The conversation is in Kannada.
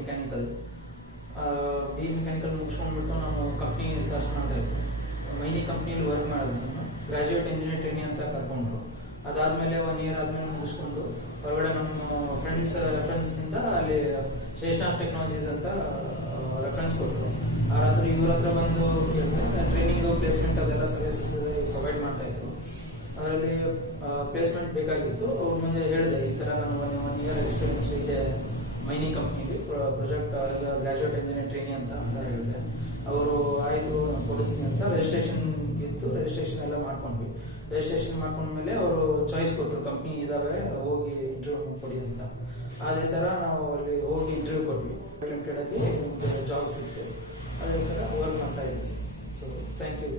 ಮೆಕ್ಯಾನಿಕಲ್. ಬಿ ಮೆಕ್ಯಾನಿಕಲ್ ಮುಗಿಸ್ಕೊಂಡ್ಬಿಟ್ಟು ನಾನು ಕಂಪ್ನಿ ಸರ್ಚ್ ಮಾಡ್ತಾ ಇದ್ದೆ. ಮೈನಿ ಕಂಪ್ನಿಯಲ್ಲಿ ವರ್ಕ್ ಮಾಡಿದೆ ನಾನು. ಗ್ರಾಜುಯೇಟ್ ಇಂಜಿನಿಯರ್ ಟ್ರೈನಿಂಗ್ ಅಂತ ಕರ್ಕೊಂಡ್ರು. ಅದಾದಮೇಲೆ 1 year ಆದಮೇಲೆ ಮುಗಿಸ್ಕೊಂಡು ಹೊರಗಡೆ ನಮ್ಮ ರೆಫರೆನ್ಸ್ನಿಂದ ಅಲ್ಲಿ ಶ್ರೇಷ್ಠ ಟೆಕ್ನಾಲಜೀಸ್ ಅಂತ ರೆಫರೆನ್ಸ್ ಕೊಟ್ಟರು. ಯಾರಾದರೂ ಇವ್ರ ಹತ್ರ ಬಂದು ಟ್ರೈನಿಂಗ್, ಪ್ಲೇಸ್ಮೆಂಟ್ ಅದೆಲ್ಲ ಸರ್ವಿಸಸ್ ಪ್ರೊವೈಡ್ ಮಾಡ್ತಾ ಇದ್ರು. ಅದರಲ್ಲಿ ಪ್ಲೇಸ್ಮೆಂಟ್ ಬೇಕಾಗಿತ್ತು. ಅವ್ರ ಮುಂದೆ ಹೇಳಿದೆ, ಈ ಥರ ನಾನು 1 year ಎಕ್ಸ್ಪೀರಿಯನ್ಸ್ ಇದೆ ಮೈನಿಂಗ್ ಕಂಪ್ನಿಗೆ, ಪ್ರಾಜೆಕ್ಟ್ ಗ್ರಾಜುಯೇಟ್ ಇಂಜಿನಿಯರ್ ಟ್ರೈನಿಂಗ್ ಅಂತ ಹೇಳಿದೆ. ಅವರು ಆಯಿತು ಕೊಡಿಸ್ತೀನಿ ಅಂತ ರಿಜಿಸ್ಟ್ರೇಷನ್ ಇತ್ತು. ರಿಜಿಸ್ಟ್ರೇಷನ್ ಎಲ್ಲ ಮಾಡ್ಕೊಂಡ್ವಿ. ರಿಜಿಸ್ಟ್ರೇಷನ್ ಮಾಡ್ಕೊಂಡ್ಮೇಲೆ ಅವರು ಚಾಯ್ಸ್ ಕೊಟ್ಟರು, ಕಂಪ್ನಿ ಇದಾವೆ ಹೋಗಿ ಇಂಟರ್ವ್ಯೂ ಕೊಡಿ ಅಂತ. ಅದೇ ಥರ ನಾವು ಅಲ್ಲಿ ಹೋಗಿ ಇಂಟರ್ವ್ಯೂ ಕೊಟ್ವಿ. ಲಿಮಿಟೆಡಲ್ಲಿ ಜಾಬ್ ಸಿಕ್ತು. ಅದೇ ಥರ ವರ್ಕ್ ಮಾಡ್ತಾ ಇದ್ದೀವಿ. So thank you.